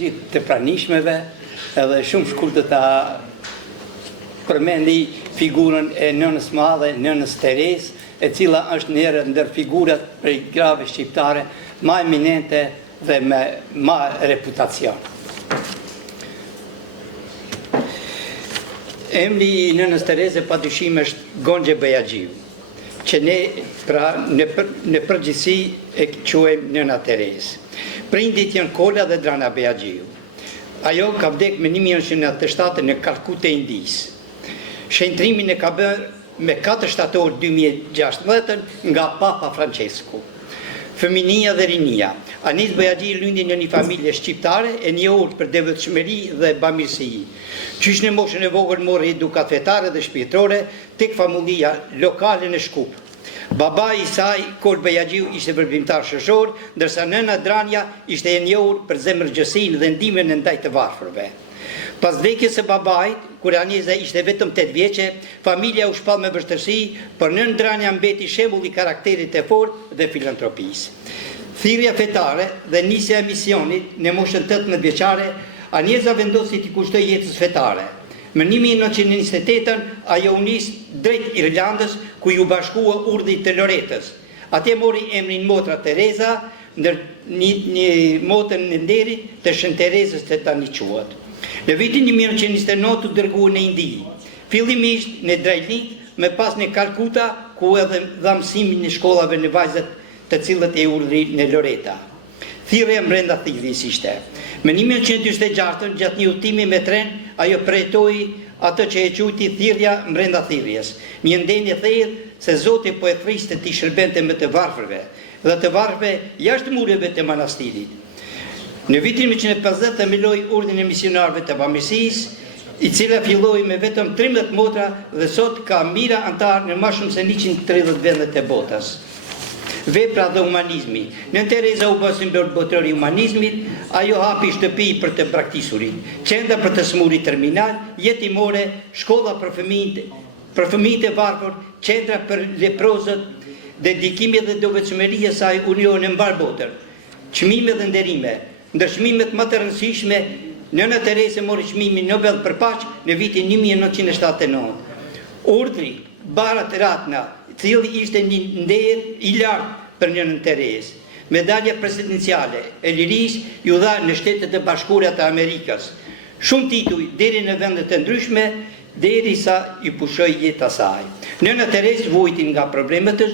gjithë të pranishmeve, edhe shumë shkurtë ta përmendi figurën e nënës madhe, nënës Teres, e cila është njërë ndër figurat për grave shqiptare ma eminente dhe me ma reputacion. Emri i nënës Tereze pa dyshim është Gonxhe Bejaxhiu, që ne pra në përgjithësi e quajmë nëna Tereze. Prindit janë Kola dhe Drana Bejaxhiu. Ajo ka vdek me 1997 në Kalkutë e Indisë. Shëntrimin e ka bërë me 4 shtator 2016 nga Papa Francesku. Fëminia dhe rinia. Anis Bejaxhiu lindi në një familje shqiptare e njohur për devotshmëri dhe bamirësi. Qysh në moshën e vogël mori edukat fetare dhe shpirtërore tek familja lokale në Shkup. Baba i saj, Kol Bejaxhiu, ishte veprimtar shoqëror, ndërsa nëna Drania ishte e njohur për zemërgjësinë dhe ndihmën ndaj të varfërve. Pas vdekjes së babait, kur Aneza ishte vetëm 8 vjeçe, familja u shpall me vështirësi, por nën Drania mbeti shembull i karakterit të fortë dhe filantropisë. Thirrja fetare dhe nisja e misionit në moshën 18 vjeçare, Aneza vendosi t'i kushtoj jetës fetare. Më 1928 ajo u nis drejt Irlandës, ku ju bashkua urdhi të Loretës. Atje mori emrin motra Tereza, ndër një motën në nderit të Shën Terezës të tani quhet. Në vitin 1929 u dërguan në Indi, fillimisht në Drejlik, me pas në Kalkuta, ku edhe dha mësimin në shkollave në vajzat të cilët e urdhri në Loreta. Thirrja brenda thirrjes ishte. Në 1946, gjatë një udhtimi me tren, ajo përjetoi atë që e quajti thirrja brenda thirrjes. Një ndenje thellë se Zoti po e thriste t'i shërbente me të varfërve dhe të varfërve jashtë mureve të manastirit. Në vitin 1950 themeloi urdhin e misionarëve të bamirësisë, i cila filloi me vetëm 13 motra dhe sot ka mira antarë në më shumë se 130 vendet e botës. Vepra dhe humanizmi. Në Tereza u bë simbol botëror i humanizmit, ajo hapi shtëpi për të praktikuarit, qendra për të smurit terminal, jetimore, shkolla për fëmijët e varfër, qendra për leprozët, dedikimi dhe devotshmëria e saj union në mbar botën. Çmime dhe nderime. Ndër çmimet më të rëndësishme, nëna Tereza mori çmimin Nobel për paqe në vitin 1979. Urdhri Barat Ratna, i cili ishte një nder i lartë për nënën Terezë. Medalja presidenciale e lirisë ju dha në Shtetet e Bashkuara të Amerikës. Shumë tituj deri në vende të ndryshme, derisa i pushoi jeta saj. Nëna Terezë vujti nga problemet të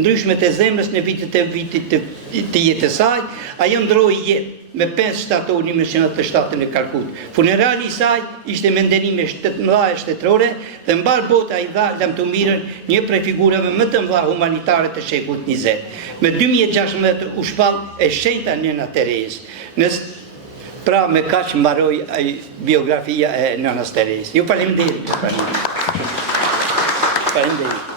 ndryshme të zemrës në vitet të jetës saj, ajo ndroi jetë me 5 shtator 1997 në Kalkutë. Funerali i saj ishte me nderime të mëdha shtetërore dhe mbar bota i dha lamtumirën një prej figurave më të mëdha humanitare të shekullit 20. Me 2016 u shpall e shenjta nëna Terezë. Pra me kaq mbaroi biografia e nënës Terezë. Ju faleminderit. Faleminderit.